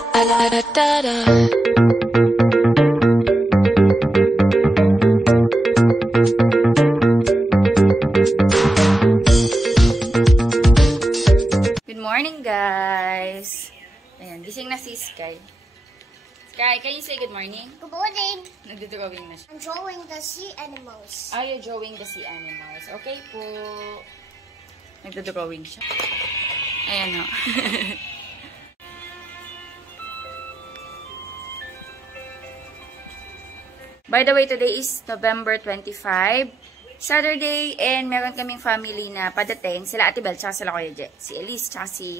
Good morning, guys. Ayan, gising na si Sky. Sky, can you say good morning? Good morning. Nagdodrawing na siya. I'm drawing the sea animals. Are you drawing the sea animals? Okay po. Nagdodrawing siya. Ayan o. By the way, today is November 25, Saturday, and meron kaming family na padating. Sila Ate Bel, tsaka sila Kuya Jet. Si Elise, tsaka si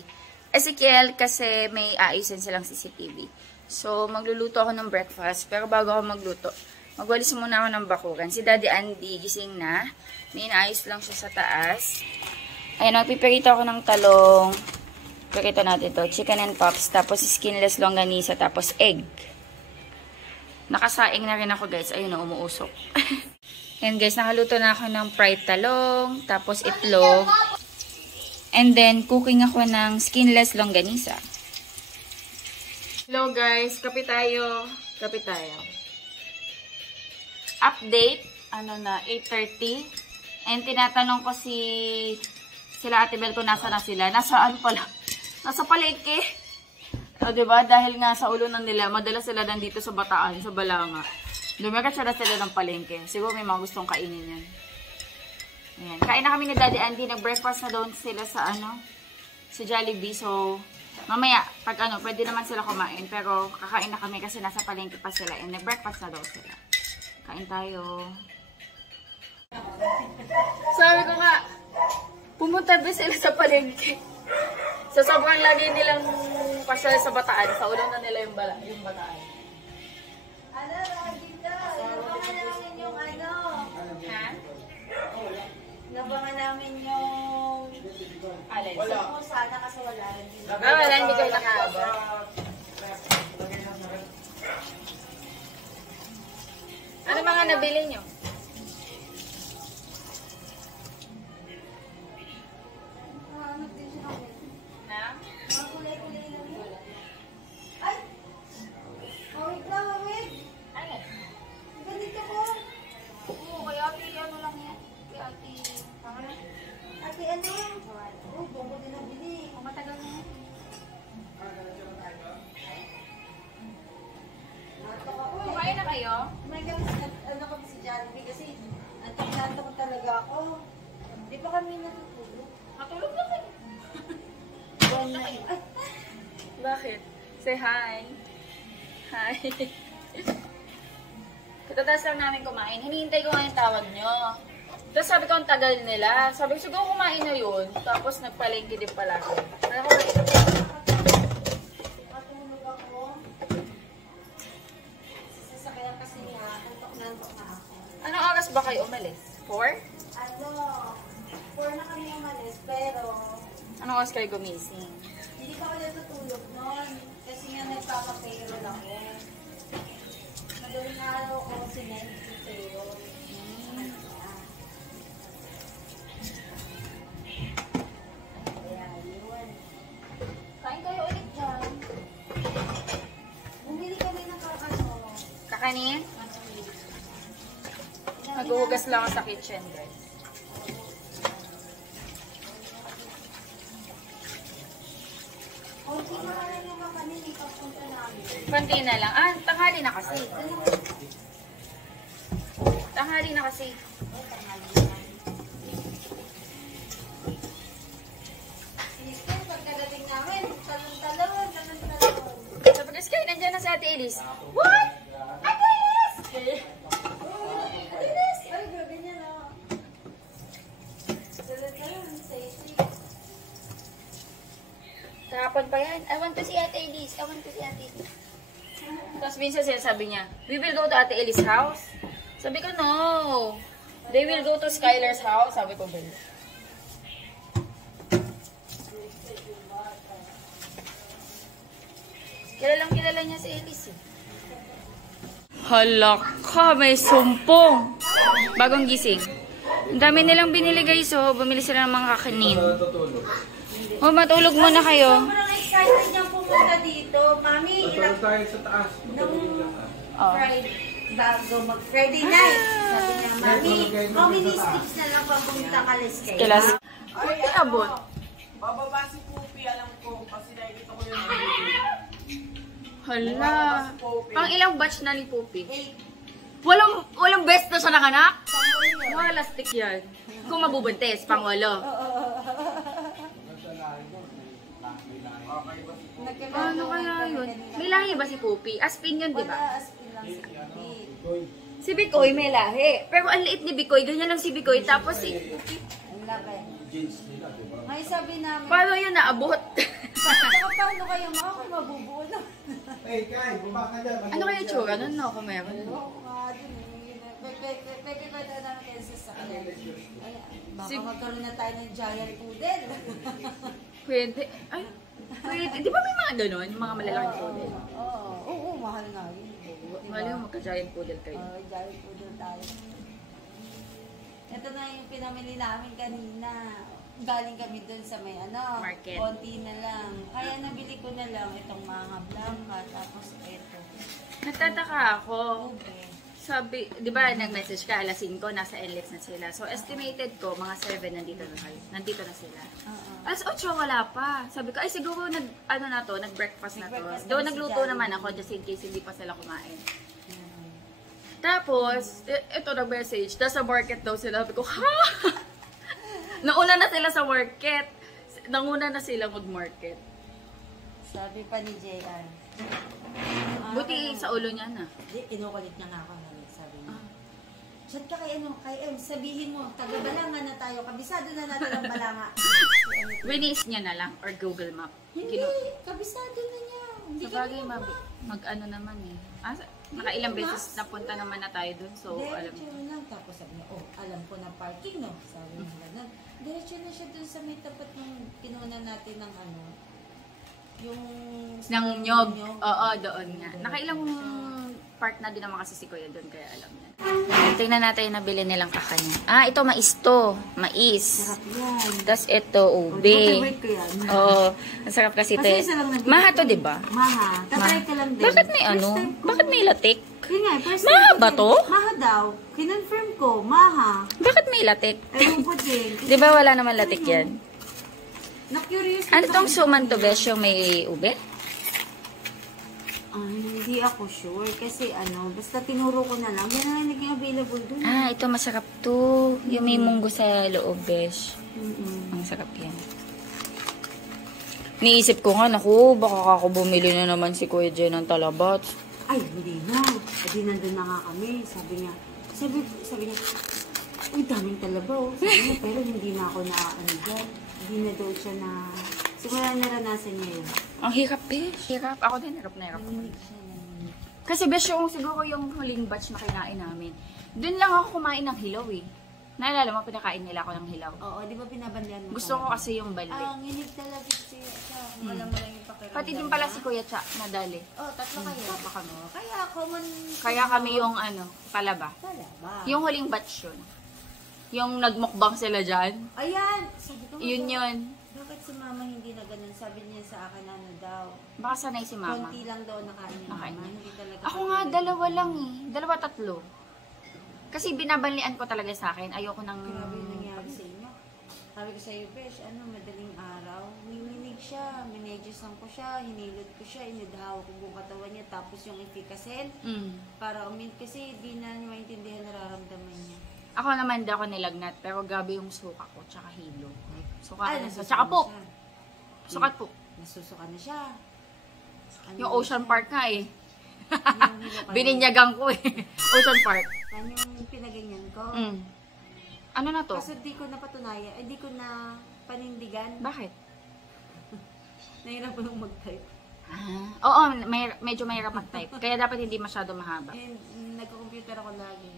Ezekiel, kasi may aayusin silang CCTV. So, magluluto ako ng breakfast. Pero bago ako magluto, magwalis muna ako ng bakuran. Si Daddy Andy, gising na. May inaayos lang siya sa taas. Ayan, magpipirito ako ng talong. Pirito natin to. Chicken and pops, tapos skinless longganisa, tapos egg. Nakasaing na rin ako, guys. Ayun na, umuusok. Ayan, guys, nakaluto na ako ng fried talong, tapos itlog. And then, cooking ako ng skinless longganisa. Hello, guys. Kape tayo. Kape tayo. Update. Ano na, 8:30. And tinatanong ko sila Ate Bel kung nasa na sila. Nasaan pala? Nasa palengke. O, diba? Dahil nga sa ulunan nila, madalas sila nandito sa Bataan, sa Balanga. Dumiretso na sila ng palengke. Siguro may mga gustong kainin yan. Ayan. Kain na kami ni Daddy Andy. Nag-breakfast na doon sila sa sa Jollibee. So, mamaya, pag pwede naman sila kumain. Pero kakain na kami kasi nasa palengke pa sila. And nag-breakfast na daw sila. Kain tayo. Sabi ko nga, pumunta ba sila sa palengke? So, sobrang lagi nilang pasyal sa Bataan. Sa ulo na nila yung Bataan. Nabangan namin yung Ha? Nabangan namin yung Alin? Wala. Sana kasi wala rin. Wala, hindi kayo nakaabot. Ano mga nabili nyo? Na? Mga kulay-kulay lang yun. Ay! Hawig na, hawig! Alin? Ganito ko. Oo, kaya ate, ano lang yan? Kaya ate, pangalan? Ate, ano? Oh, bongo din ang bili. O matagal na yan. Natok ako eh. Kumain na kayo? May ano kami si Jollibee kasi natok ko talaga ako. Di ba kami natutulog? Matulog na kayo. Buwan na yun. Bakit? Say hi. Hi. Katatas lang namin kumain. Hinihintay ko nga yung tawag nyo. Tapos sabi ko ang tagal nila. Sabi ko siguro kumain na yun. Tapos nagpalengke din pala ako. Pero kumain. Matulog ako. Sasakyan kasi nga. Nantok na ako. Anong oras ba kayo umalis? 4? Ano, 4 na kami umalis, pero Anong oras kayo gumising? hindi pa ako natutulog noon. Kasi nga nagpapapayroll ako. Madaling araw ko sinend si payroll. Kaya yun. Kain kayo ulit dyan. Bumili kami ng Kakanin? Naghuhugas lang ako sa kitchen, guys. Kunti na lang yung kakanin, ikapunta namin. Konti na lang. Ah, tanghali na kasi. Tanghali na kasi. Sister, pagkadating namin, talon-talon. Sabi ko, Sky, nandiyan na si Ate Elise. What? Ate Elise! Ay, gabi niya na. Talon-talon, safety. Kahapon pa yan. I want to see Ate Elise. I want to see Ate Elise. Tapos minsan sabi niya, we will go to Ate Elise's house. Sabi ko, no. They will go to Skylar's house. Sabi ko, Bel. Kilalang kilala niya si Elise. Hala ka, may sumpong. Bagong gising. Ang dami nilang binili, guys. So, bumili sila ng mga kakanin. Oh, matulog muna kayo. Sobrang excited niyang pumunta dito. Mami, tayo sa taas. Nung Oh. bago mag-Friday night, sabi niya, Mami, how many steps na lang pag pumunta ka Liskay? Kilas. Ay, abot. Bababa si Poopy, alam ko. Kasi nakikita ko yung Hala. Pang ilang batch na ni Poopy? 8. Walang best na siya nakanak? Mga lastik yan. Kung mabubuntis, pang 8. Ano kaya yun? May lahi ba si Poopy? Aspin yun, di ba? Wala, aspin lang si Poopy. Si Bikoy may lahi. Pero ang liit ni Bikoy, ganyan lang si Bikoy. Tapos si Poopy, Ang laki. May sabi namin, paano yun naabot? saka paano kayo ako mabubuo na? Hey, Kai, baba ka dyan. Ano kaya tsura nun, no? Kung meron. Oo nga, dun eh. Pwede ba na namin kayo sa sakyan? Baka magkaroon na tayo ng giant poodle. Pwede. Ay, pwede. Di ba may mga ganon? Mga malalaking poodle? Oo, mahal nga yun. Mahal yung magka-giant poodle kayo. Giant poodle tayo. Ito na yung pinamili namin kanina. Galing kami dun sa may Market. konti na lang. Kaya nabili ko na lang itong mga blanca, tapos ito. Nagtataka ako. Ube. Sabi, di ba nag-message ka, alas 5, nasa NLEX na sila. So, estimated ko, mga 7 nandito na kayo. Nandito na sila. Alas 8, wala pa. Sabi ko, ay siguro nag-breakfast na to. Nag-breakfast Doon na si nagluto Jollibee. naman ako, just in case hindi pa sila kumain. Tapos, ito nag-message, nasa market daw sila. Sabi ko, ha? Nauna na sila sa market. Nanguna na sila mag-market. Sabi pa ni JR. Buti sa ulo niya na. Di, kinukulit niya nga ako. Sabi niya. Chat ka kay sabihin mo, taga-balanga na tayo. Kabisado na natin ang balanga. Winis niya na lang or Google Map. Hindi, kabisado na niya. Hindi Sa bagay, mag-ano naman eh. Nakailang beses napunta naman na tayo dun. So, alam Diretso lang. Tapos sabi niya, alam ko na parking, no? Sabi niya gano'n. Diretso na siya dun sa may tapat ng kinuha natin ng yung... ng nyog. Oo, doon nga. Nakailang park na din naman kasi si Kuya doon, kaya alam niya. Tingnan natin yung nabili nilang kakanin. Ito mais to. Mais. Sarap yan. Tapos ito, ube. Favorite ko yan. Oo. Ang sarap kasi ito. Kasi isa lang nabili Maha to, ko. di ba? Maha. Tatry ka lang din. Bakit may First ano? time ko. Bakit may latik? Yun nga, first Maha time ko ba din. to? Maha daw. Kinonfirm ko, maha. Bakit may latik? Ewan ko din. Di ba wala naman latik yan? Na-curious Ano ako. tong suman to, besh, yung may ube? Hindi ako sure. Kasi basta tinuro ko na lang. Yan na naging available dun. Ito masarap to. Yung may munggo sa loob, besh. Mm-mm. Ang sarap yan. Niisip ko nga, naku, baka ako bumili na naman si Kuya Jen ng talabat. Ay, hindi na. Hindi nandun na nga kami. Sabi niya, uy, daming talabaw. Sabi niya, pero hindi na ako dyan. Hindi na daw siya na... Siguro naranasan niya yun. Ang hirap, besh. Hirap. Ako din, hirap na hirap. Naninig siya. Kasi, besh, yung siguro yung huling batch na kinain namin, dun lang ako kumain ng hilaw eh. Naalala mo, pinakain nila ako ng hilaw. Oo, di ba pinabandihan mo? Gusto ko kasi yung balde. nginig talaga siya. Kung alam mo lang yung pakiramdam. Pati din pala si Kuya Cha, nadali. Tatlo kayo. Baka kami. Kaya common... Kaya kami yung palaba. Talaba. Yung huling batch yun. Yung nagmukbang sila dyan. Ayan! Sabi ko, Yun. bakit si mama hindi na ganun? Sabi niya sa akin daw. Baka sanay si mama. Konti lang daw nakain niya. Nakain Mama, niya. hindi talaga. Ako nga, dalawa lang eh. 2-3. Kasi binabanlian ko talaga sa akin. Ayoko nang... Grabe yung nangyari sa inyo. Sabi ko sa iyo, Besh, madaling araw. Niminig siya, minedyosan ko siya, hinilod ko siya, inidhaw ko buong katawan niya, tapos yung Efficacel, para kasi di na niya maintindihan nararamdaman niya. Ako naman di ako nilagnat, pero gabi yung suka ko, tsaka hilo. Suka Ay, na nasusuka tsaka na po. siya. Sukat po. Nasusuka na siya. Yung Ocean Park nga eh. Yung hilo ka na. Bininyagang ko eh. Ocean Park. Yan yung pinaganyan ko. Ano na to? Kasi di ko napatunayan, di ko na panindigan. Bakit? Nahirap ko nung mag-type. Oo, medyo mahirap mag-type. Kaya dapat hindi masyado mahaba. And nagko-computer ako lagi.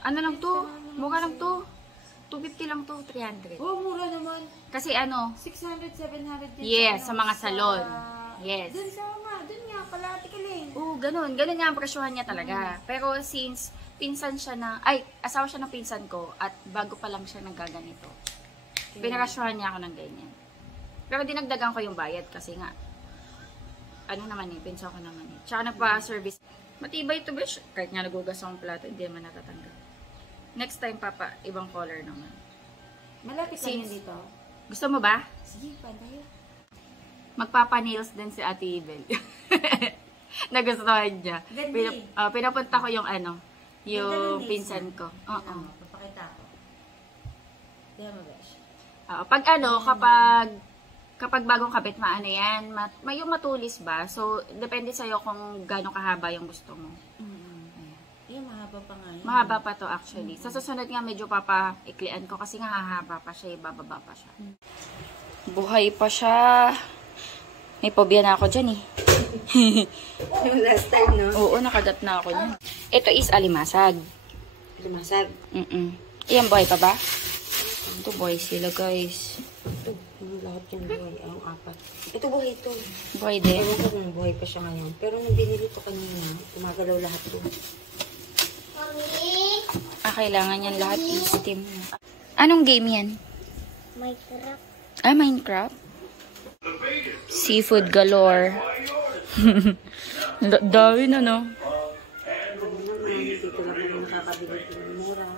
Ano lang to? Mukha lang to. 250 lang to, 300. Oh, mura naman. Kasi 600, 700 din yes, sa mga salon. Yes. Doon nga, Kalahati Kiling. Oo, ganun. Ganun nga ang presyohan niya talaga. Pero since pinsan siya asawa siya ng pinsan ko at bago pa lang siya nagaganito. Pinarasyohan niya ako ng ganyan. Pero dinagdagan ko yung bayad kasi nga, ano naman eh, pinsa ko naman eh. Tsaka nagpa-service. Matibay ito, bitch. Kahit nga nagugas akong plato, hindi naman natatanggal. Next time, Papa, ibang color naman. Malapit lang yun dito. Gusto mo ba? Sige, pantayo. Magpapa-nails din si Ate Ibel. Nagustuhan niya. Ganda Pinapunta ko yung ano, yung Ganda ng pinsan nails ko. Oo. Papakita ko. Tignan mo, besh. Pag ano, kapag bagong kabit, maano yan, may yung matulis ba? So, depende sa'yo kung gaano kahaba yung gusto mo. Yung mahaba pa nga yun. Mahaba pa to actually. Sa susunod nga, medyo papaiklian ko kasi nga hahaba pa siya, bababa pa siya. Buhay pa siya. May phobia na ako dyan eh. Yung last time, no? Oo, nakagat na ako dyan. Ito is alimasag. Lumasag. Iyan, buhay pa ba? Ito, buhay sila guys. Ito, yung lahat yung buhay. Ang apat. Ito buhay ito. Buhay din. Ewan ko kung buhay pa siya ngayon. Pero nung binili ko kanina, tumagalaw lahat ito. Mommy. Kailangan yan lahat i-steam. Anong game yan? Minecraft. Minecraft? Seafood galore. Dami na, no? Dito lang yung nakakabili ng mura.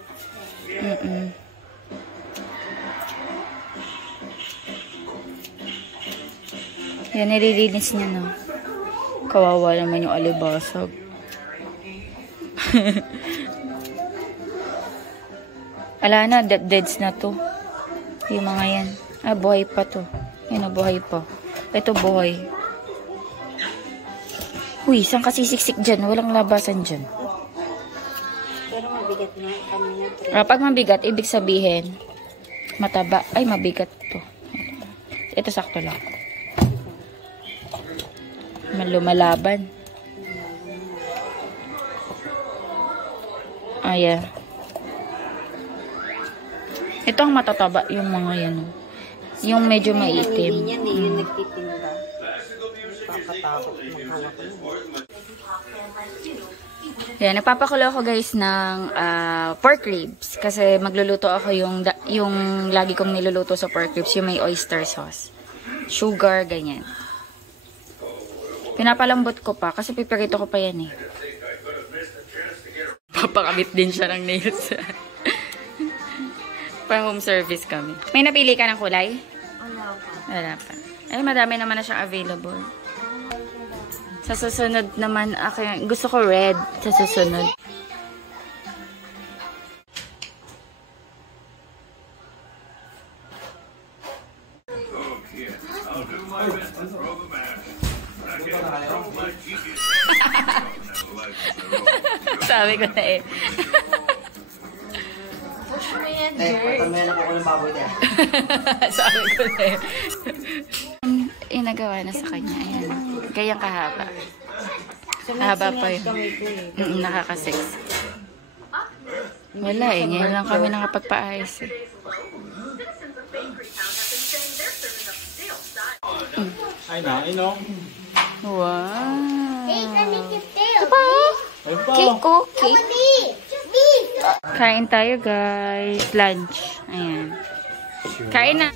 Yan, nililinis niya, no? Kawawa naman yung alibasag. Ala na, deads na to. Yung mga yan. Buhay pa to. Yan, buhay pa. Ito, buhay. Uy, saan kasi siksik dyan? Walang labasan dyan. Pero mabigat na kanina. Pag mabigat, ibig sabihin, mataba. Ay, mabigat to. Ito, sakto lang. Lumalaban. Ayan. Ito ang matataba, yung mga yan. Yung medyo maitim. Yan eh, yung nagtitinda. Papatakot maghawak ko. Yan, nagpapakulo ako guys ng pork ribs. Kasi magluluto ako yung lagi kong niluluto sa pork ribs, yung may oyster sauce. Sugar, ganyan. Pinapalambot ko pa kasi pipirito ko pa yan eh. Papakabit din siya ng nails. Pa home service kami. May napili ka ng kulay? Wala pa. Ay, madami naman na siyang available. Sa susunod naman, gusto ko red sa susunod. Sabi ko na eh. Push mo yan, girl. Patamaya na po ko ng baboy na. Sabi ko na eh. Inagawa na sa kanya. Ayan. Gayang kahaba. Kahaba pa yun. Nakaka-6. Wala eh. Ngayon lang kami nakapagpaayos eh. Ay na, ino. Wow. Hey, can you get there? Ay pa. Cake ko. Cake. Me. Kain tayo guys. Lunch. Ayan. Kain na.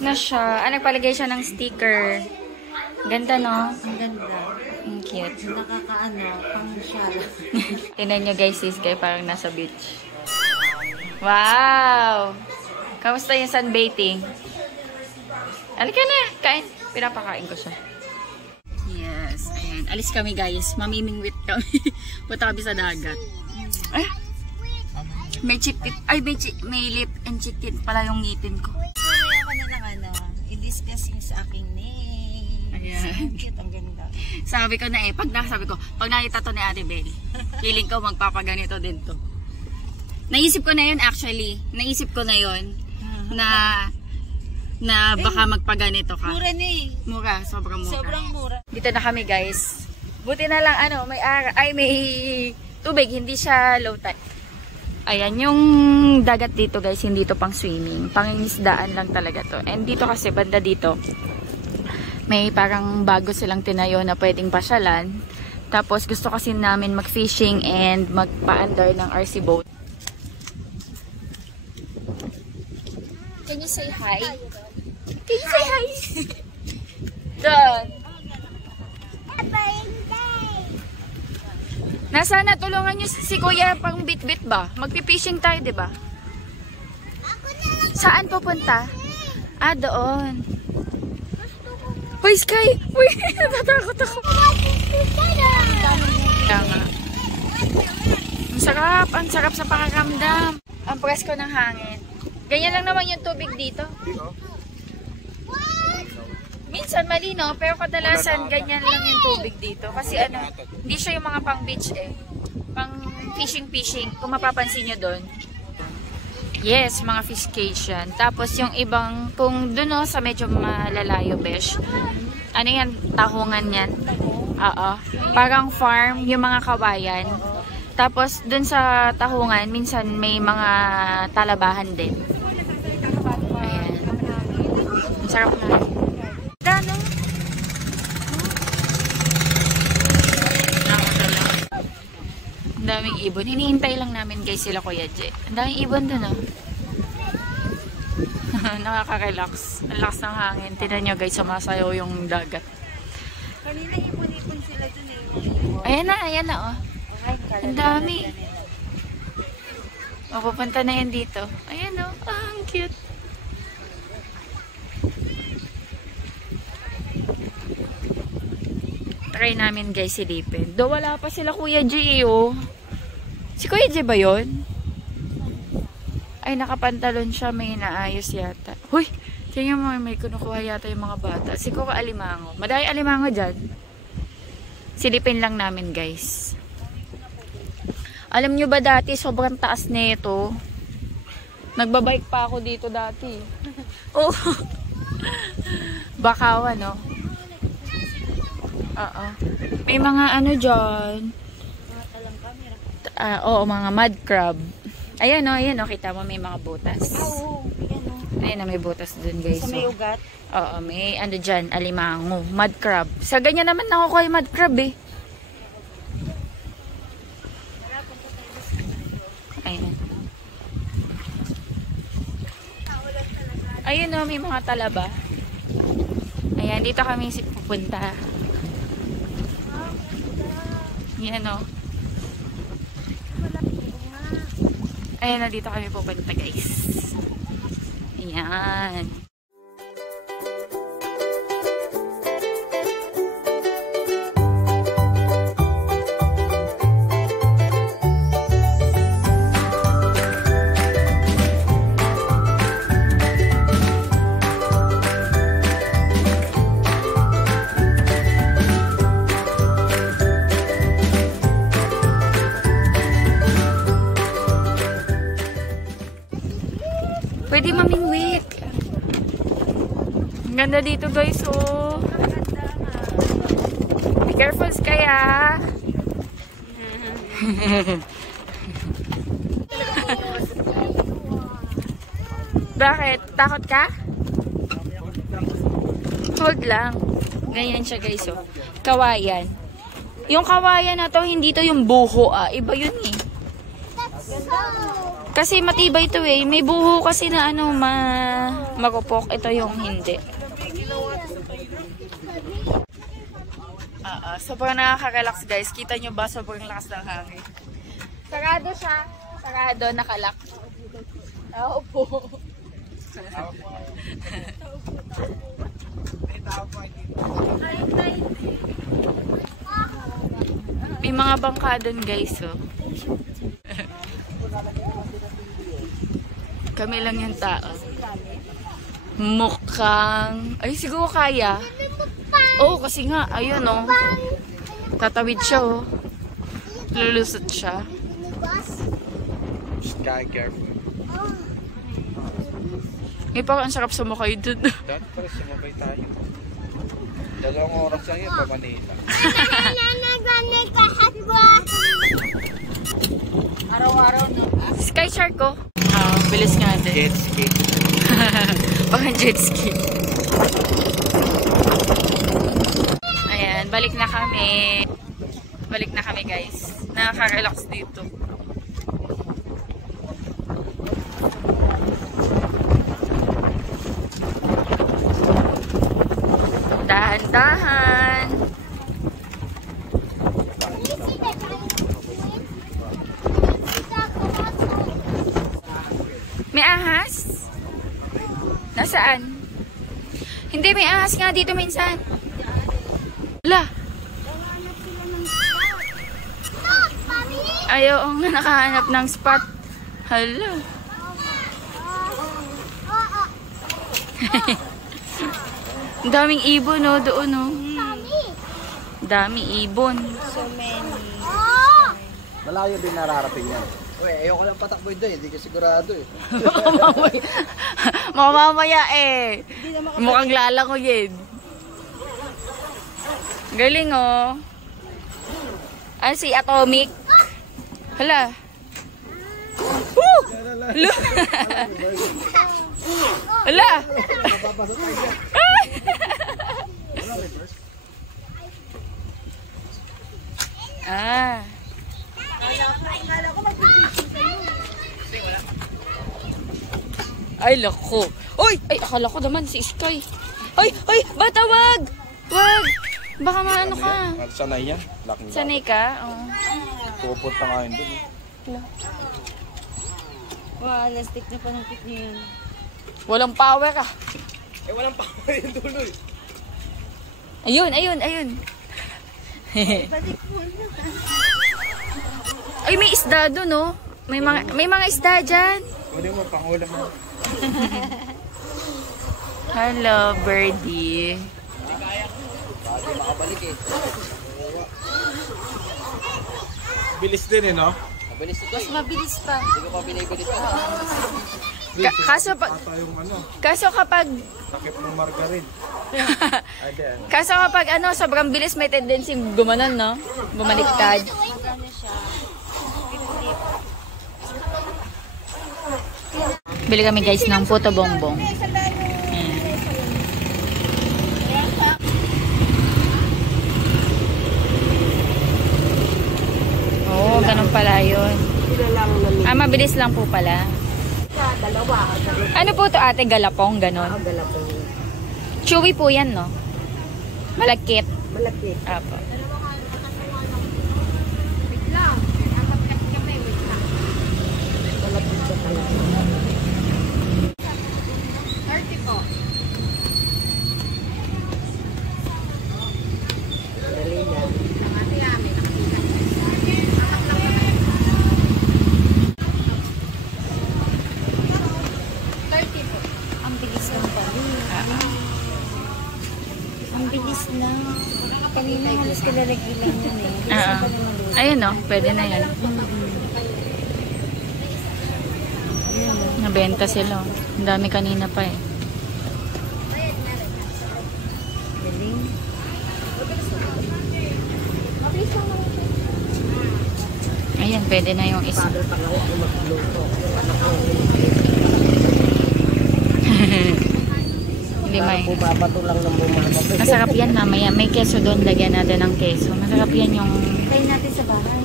Na siya. Nagpalagay siya ng sticker. Ganda, no? Ang ganda. Ang cute. Nakakaano, pang shala. Tingnan nyo guys, sis, kayo parang nasa beach. Wow! Kamusta yung sunbathing? Halika na, kain. Pinapakain ko siya. Yes, ayan. Alis kami guys. Mamimingwit kami. Punta kami sa dagat. May cheek tint. Ay, may lip and cheek tint pala yung ngipin ko. Mamaya ka na lang i-discuss yung sa aking nails. Ayan. Cute, ang ganda. Sabi ko na pag nakita to ni Ate Bel, feeling ko magpapaganito din to. Naisip ko na yun actually. Naisip ko na yun na baka magpaganito ka. Mura na eh. Mura, sobrang mura. Sobrang mura. Dito na kami guys. Buti na lang may tubig, hindi siya low tide. Ayan, yung dagat dito guys, hindi to pang swimming. Pangingisdaan lang talaga to. And dito kasi, banda dito, may parang bago silang tinayo na pwedeng pasyalan. Tapos gusto kasi namin mag-fishing and magpa-under ng RC boat. Can you say hi? Can you say hi? Doon. Nasana tulungan niyo si Kuya pang bit-bit ba? Magpi-fishing tayo, 'di ba? Saan pupunta? Ah, doon. Hoy, Sky! Uy, natatakot ako. Tama. Ang sarap sa pakiramdam. Ang presko ng hangin. Ganyan lang naman yung tubig dito. Minsan malino, pero kadalasan ganyan lang yung tubig dito. Kasi hindi siya yung mga pang beach pang fishing. Kung mapapansin nyo doon. Yes, mga fishcation. Tapos yung ibang, kung doon sa medyo malalayo, besh. Ano yan? Tahungan yan. Oo. Parang farm, yung mga kawayan. Tapos doon sa tahungan, minsan may mga talabahan din. Ayan. Sarap na. Gano? Ang daming ibon. Hinihintay lang namin guys sila Kuya J. Ang daming ibon dun Nakaka-relax. Ang lakas ng hangin. Tignan nyo guys, sumasayaw yung dagat. Kanina ipon-ipon sila dun Ayan na Ang dami. Pupunta na yan dito. Ayan ang cute. Try namin guys silipin. Do wala pa sila Kuya J Si Kuya J ba yun? Ay, nakapantalon siya. May naayos yata. Huy! Tingnan mo, may kinukuha yata yung mga bata. Si Kuka alimango. Madami alimango dyan. Silipin lang namin guys. Alam nyo ba dati, sobrang taas nito. Nagbabike pa ako dito dati. Oh! Bakawan, no? Oo. May mga dyan. Oo, mga mud crab. Ayan kita mo may mga butas. Ayan may butas dun guys. Sa may ugat? Oo, may dyan, alimango, mud crab. Sa ganyan naman nakukuha yung mud crab Ayan. Ayun may mga talaba. Ayan, dito kami pupunta. Yan Ayan dito kami pupunta guys. Ayan. Pwede mamingwit. Ang ganda dito guys, Be careful, kaya. Bakit? Takot ka? Hold lang. Ganyan siya guys, Kawayan. Yung kawayan na to, hindi to yung buho, Iba yun Kasi matibay ito May buho kasi na makupok. Ito yung hindi. Sobrang nakaka-relax guys. Kita nyo ba? Sobrang lakas ng hangin. Sarado siya. Sarado, nakalak. Po. May mga bangka doon guys Kami lang yung tao. Mukhang... Ay, siguro kaya. Oo, kasi nga, ayun oh. Tatawid siya oh. Lulusot siya. Sky careful. Eh, parang ang sarap sumakay dun. Dahil pala sumabay tayo. 2 oras lang yun pa Manila. Araw-araw no. Sky Shark ko. Bilis nga din. Jet ski. Parang jet ski. Ayan, balik na kami. Balik na kami guys. Nakaka-relax dito. Dahan-dahan. May ahas? Nasaan? Hindi, may ahas nga dito minsan. Wala. Ayaw nga nakahanap ng spot. Hala. Ang daming ibon no, doon no. Daming ibon. So many. Malayo din nararating yan. Uy, ayoko lang patakboy doon, hindi ko sigurado eh. Mamamaya eh. Mukhang lalang ko yun. Galing oh. Ano si Atomic? Hala. Woo! Hala. Hala. Ah. Ay, lako. Uy! Ay, akala ko naman si Sky. Ay, ay, bata, wag! Wag! Baka maano ka. Sanay yan. Laking Sanay ka? Oo. pupunta nga yun doon. Wow, lastik na panungkit niya yun. Walang power ah. Eh, walang power yung dulo eh. Ayun, ayun, ayun. Ay, may isda doon, no? May mga isda dyan. Pwede mo, pangulam mo. Hello, birdie. Pwede makabalik eh. Bilis din eh, no? Mas mabilis pa. Kaso kapag Takip ng margarin. kaso kapag sobrang bilis may tendency gumanon, no? Bumaliktad. Bili kami guys ng puto bongbong. Oo, ganun pala yun. Mabilis lang po pala. Ano po to ate? Galapong, ganon? Galapong. Chewy po yan, no? Malagkit. Malapit. Apo. Malapit siya talaga. 30 po. Dali na. Ang bilis lang pala. Ang bilis na. Kanina halos kalalagay lang yun eh. Ayun, no? Pwede na yan. Nabenta sila. Ang dami kanina pa eh. Galing. Ayan, pwede na yung isa. Hindi may. Bumabato lang ng bumabato. Masarap yan mamaya. May keso doon. Lagyan natin ng keso. Masarap yan yung... Try natin sa bahay.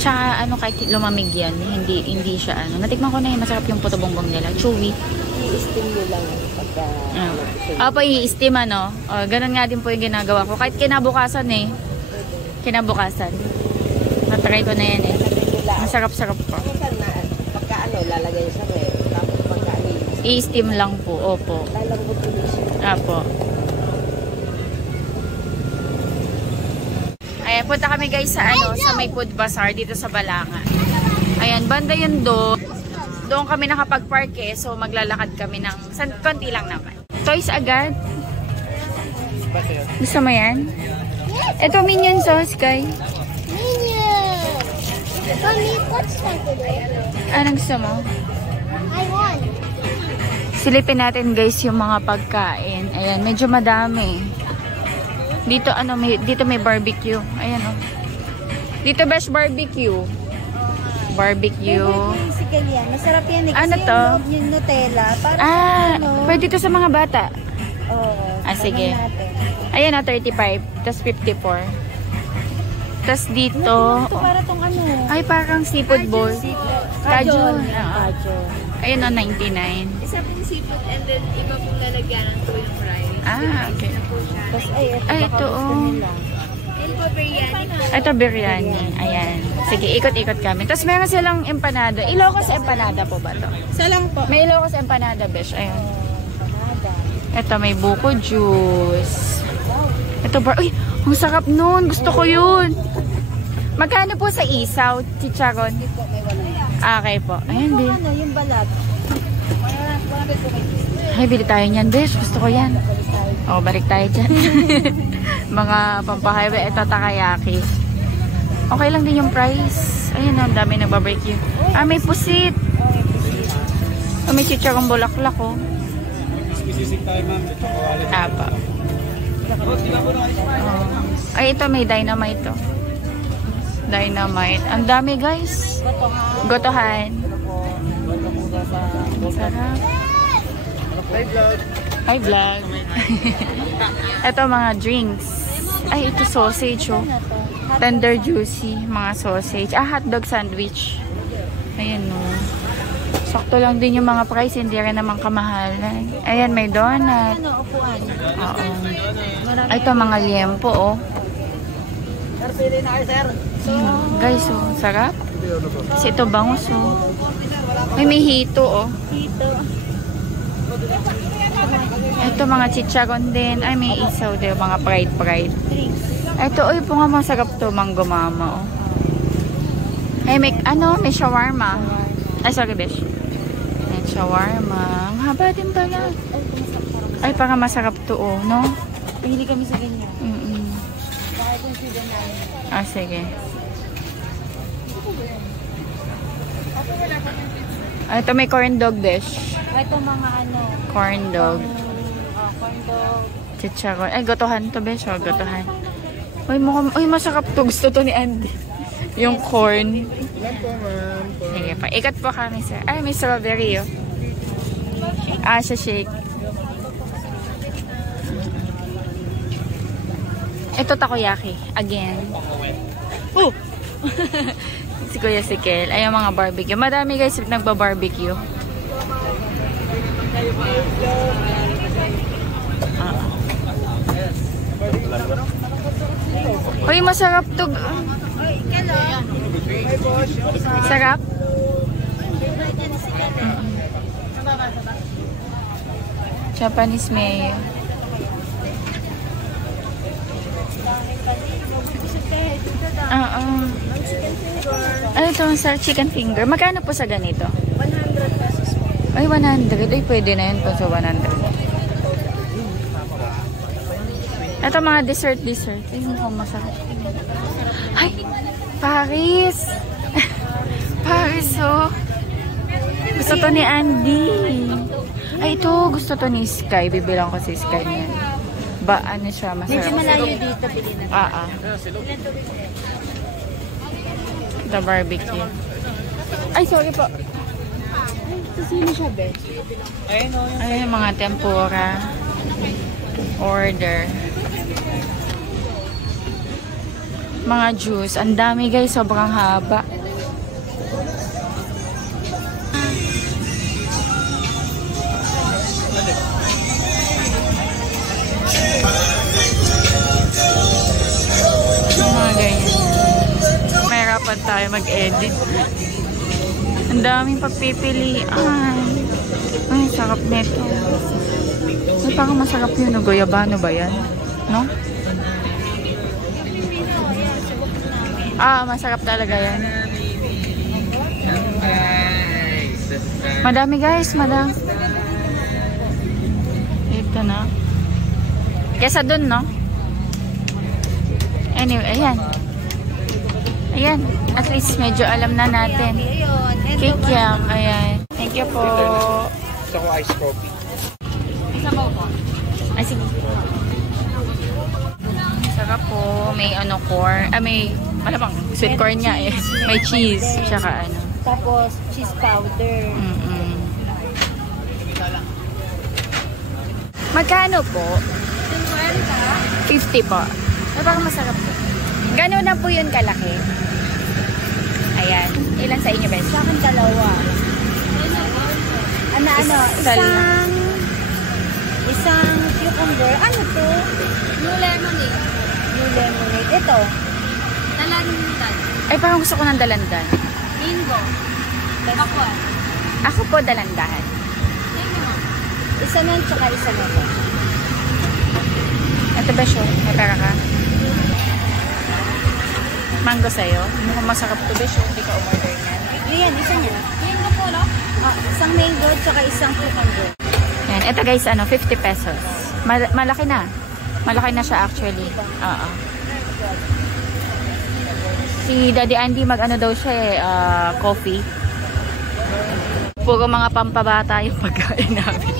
Tsaka kahit lumamig yan, hindi siya Natikman ko na yung masarap yung puto bongbong nila. Chewy. I-steam nyo lang pagka... Opo, i-steam ganun nga din po yung ginagawa ko. Kahit kinabukasan eh. Kinabukasan. Natry ko na yan eh. Masarap-sarap po. Pagka lalagay sa ref. Tapos pagka I-steam lang po. Opo. lalambot ulit siya. Apo. Ayan, punta kami guys sa sa may food bazaar dito sa Balanga. Ayan, banda yun doon. Doon kami nakapag-park so maglalakad kami ng konti lang naman. Toys agad. Gusto mo yan? Ito Minions Sky. Minions! Mommy, what's that today? Anong gusto mo? I want. Silipin natin guys yung mga pagkain. Ayan, medyo madami. Dito dito may barbecue. Ayan oh. Dito best barbecue. Barbecue. Musical yan. Masarap yan eh. Ano Kasi to? yung loob yung Nutella. Para Pwede ito sa mga bata. Oo. Sige. Natin. Ayan na 35. Tapos 54. Tapos dito. Ito para tong ano. Ay, parang seafood bowl. Kajun. Kajun. Ayun o, 99. Isa pong seafood and then iba pong lalagyan ng tuyong rice. Okay. Tapos Ay, ito oh. Ito biryani. Ito biryani. Ayan. Sige, ikot-ikot kami. Tapos meron silang empanada. Ilocos empanada po ba to? Isa lang po. May Ilocos empanada, besh. Ayun. Empanada. Ito, may buko juice. Ito ba? Uy, ang sarap nun. Gusto ko yun. Magkano po sa isaw, chicharon? Po, may wala. Okay po. Ayan, be. Ano, yung balat. Ay, bili tayo niyan, besh. Gusto ko yan. Oh, balik tayo dyan. Mga pampahighway. Ito, takoyaki. Okay lang din yung price. Ayun, ang dami nagbabarbecue. May pusit. May chicharong bulaklak, oh. Apa. Ay, ito may dynamite, to. Dynamite. Ang dami, guys. Gotohan. Sarap. Hi, vlog. Ito, mga drinks. Ay, ito sausage, oh. Tender juicy. Mga sausage. Hotdog sandwich. Ayan, oh. Sakto lang din yung mga price. Hindi rin naman kamahalan. Ayan, may donut. Oo. Ay, ito, mga liempo, oh. Guys, oh. Sarap. Kasi ito, bangus, oh. May hito, oh. Ito, mga chicharon din. Ay, may isaw din. Mga pride. Ito, uy, po nga masarap to. Mango mama, oh. Ay, may shawarma. Ay, sorry, besh. May shawarma. Ang haba din pala. Ay, parang masarap to, oh, no? Pili kami sa ganyan. Sige. Ito, may corn dog, besh. Ito mga ano. Corn dog. Corn dog. Chicharon. Ay, gotohan to, besh. Oh, gotohan. Uy, masarap to. Gusto to ni Andy. Yung corn. Sige pa. Ikat po kami, sir. Ay, may strawberry, oh. Siya shake. Ito, takoyaki. Again. Oh! Si Kuya Sikel. Ay, yung mga barbecue. Madami, guys, nagba-barbecue. Uy, masarap to. Sarap? Japanese mayo. Ay, ito ang chicken finger. Magkano po sa ganito? 100 pesos. Ay, 100. Ay, pwede na yun po sa 100. Ito mga dessert. Ay, mukhang masarap. Ay, Paris. Paris, oh. Gusto to ni Andy. Ay, ito. Gusto to ni Sky. Bibilang ko si Sky niya. Ano siya, masarap. Medyo malayo dito. Pili na. The barbecue. Ay, sorry po. Sino siya, Beth? Ay, mga tempura. Order. Mga juice. Ang dami, guys. Sobrang haba. Mga ganyan. Mahirapan tayo mag-edit. Ang daming pagpipilian. Ay, sarap nito. Ay, parang masarap yun. Goyabano ba yan? No? Masarap talaga yan. Madami guys, madami. Ito na. Kesa dun, no? Anyway, ayan. Ayan. At least medyo alam na natin. Cake yam. Ayan. Thank you po. Gusto ko ice coffee. Sabaw po. Ay, sige. Sarap po. May corn. May malamang sweet corn nga eh. May cheese. Tsaka ano. Tapos, cheese powder. Magkano po? 50 po. Parang masarap po. Gano'n na po yun kalaki? Ayan. Ilan sa inyo, bes? Sa akin, dalawa. Isang cucumber. Ano to? Blue lemonade. Blue lemonade. Ito. Dalandan. Ay, parang gusto ko ng dalandan. Bingo. Ako. Ako po dalandahan. Isa na tsaka isa na to. Ito ba siya? May pera ka? Mango sa'yo? Mukhang masarap to ba siya? Hindi ka umorder niyan. Ayan, isa niya. Bingo po, no? Isang mango tsaka isang cucumber. Yan. Ito guys, 50 pesos. Malaki na. Malaki na siya actually. Oo. Si Daddy Andy mag-ano daw siya coffee. Puro mga pampabata yung pagkain namin.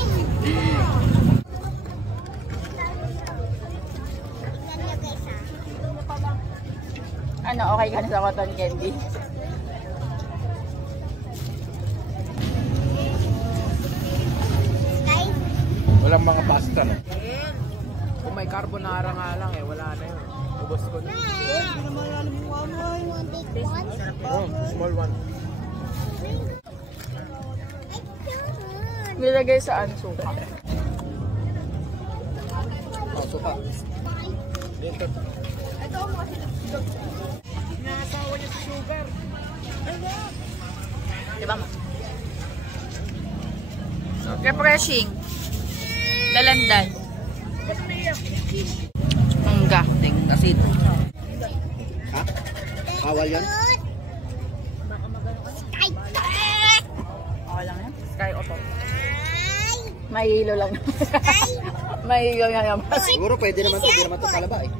Ano, okay ka na sa cotton candy? Walang mga pasta, no? Kung may carbonara nga lang wala na yun. Ubos ko na. Small one. Nilagay sa suka. Suka. Dito. Nasawa niya sa sugar. Diba mo? Refreshing. Dalandan. Mangga. Asin. Ha? Awal yan? Okay lang yan. Sky Auto. May hilo lang. May hilo nga naman. Siguro pwede naman ito. Hindi naman ito palaba eh.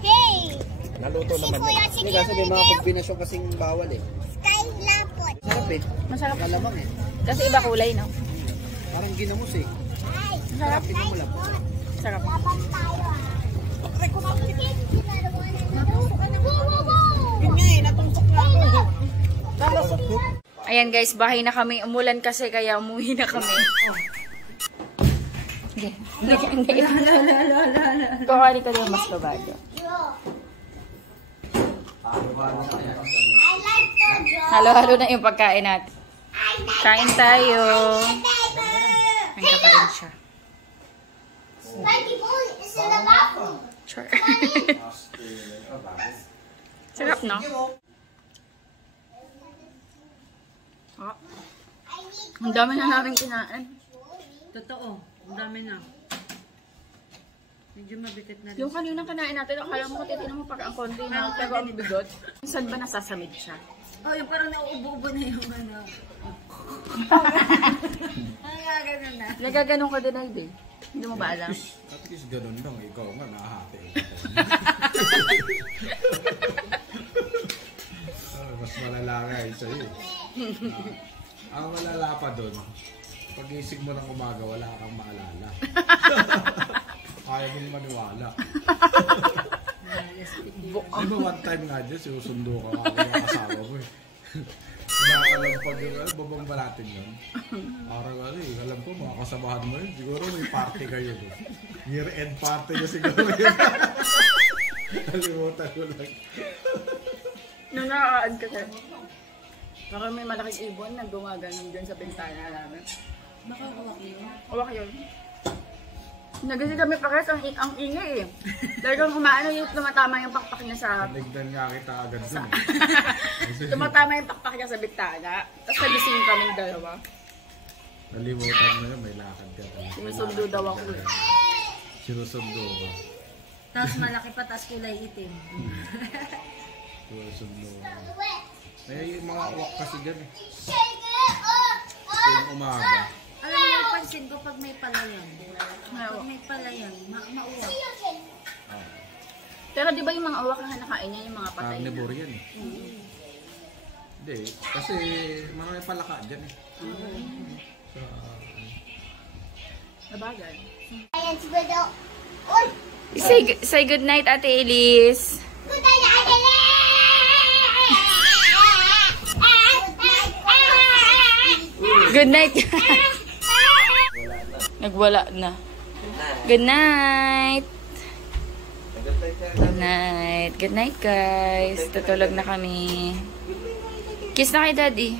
Hey! Naluto naman yan. Hindi kasi may mga kombinasyon kasing bawal eh. Sky lapot. Sarap eh. Masarap. Malamang eh. Kasi iba kulay, no? Parang ginamos eh. Sarap. Tingnan mo lang. Sarap. Laban tayo ah. Yun nga natunsok na ako. Ayan guys, bahay na kami. Umulan kasi kaya umuwi na kami. Hindi. Kukuha ko yung mas babago. Halo-halo na yung pagkain natin. Kain tayo. Ang kakain siya. Sure. Sarap, no? Oh. Ang dami na namin kinain. Totoo. Ang dami na. Medyo mabigat na rin. Yung kanina kinain natin, akala mo titinan mo parang ang konti na, pero ang bigot. Saan ba nasasamid siya? Oh, yung parang nauubo-ubo na yung ano. Ang gagano na. Nagaganon ka din, Alde. Hindi mo ba alam? At least ganun lang. Ikaw nga nakahati. Mas malala nga eh sa'yo. Ang malala pa doon, pag isig mo ng umaga, wala kang maalala. Kaya mong maniwala. Diba one time nga dyan, sinusundo ka ako ng asawa ko eh. Nakakalam pag yung babang balatin yun. Parang alam ko, mga kasamahan mo yun. Siguro may party kayo doon. Year-end party nyo siguro yun. Nalimutan ko lang. Nung nakakaan ka sir, baka may malaking ibon na gumaganon dyan sa bintana namin. Baka huwak yun. Uwak yun. Nagasi kami pares ang ingay eh. Dahil kung kumaano yung tumatama yung pakpak niya sa... Nagdan nga kita agad dun. Tumatama yung pakpak niya sa bintana. Tapos nagising kaming dalawa. Nalimutan mo yun, may lakad ka talaga. Sinusundo daw ako eh. Sinusundo ko. Tapos malaki pa, tapos kulay itim. Susundo. May mga uwak kasi dyan eh. Yung umaga. Alam mo, napansin ko pag may palayan. Pag may palayan, mauwak. Pero di ba yung mga uwak na nakain niya, yung mga patay? Carnivore yan eh. Hindi, kasi mga may palaka dyan eh. Sa, Nabagay. Science video. Say good night, Ate Elise. Good night, Adele! Good night. Nagwala na. Good night. Good night. Good night, guys. Tutulog na kami. Kiss na kay Daddy.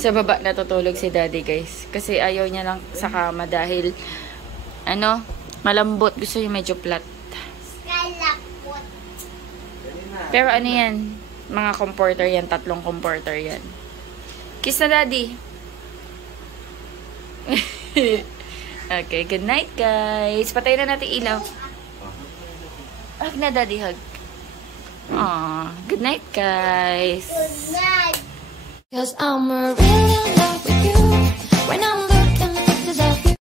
Sa baba natutulog si Daddy, guys. Kasi ayaw niya lang sa kama dahil malambot. Gusto niya medyo flat. Skylockpot. Pero ano yan? Mga comforter yan. 3 comforter yan. Kiss na, Daddy. Okay, good night, guys. Patayin na natin ilaw. Hug na, Daddy, hug. Aww, good night, guys. Good night. 'Cause I'm really in love with you. When I'm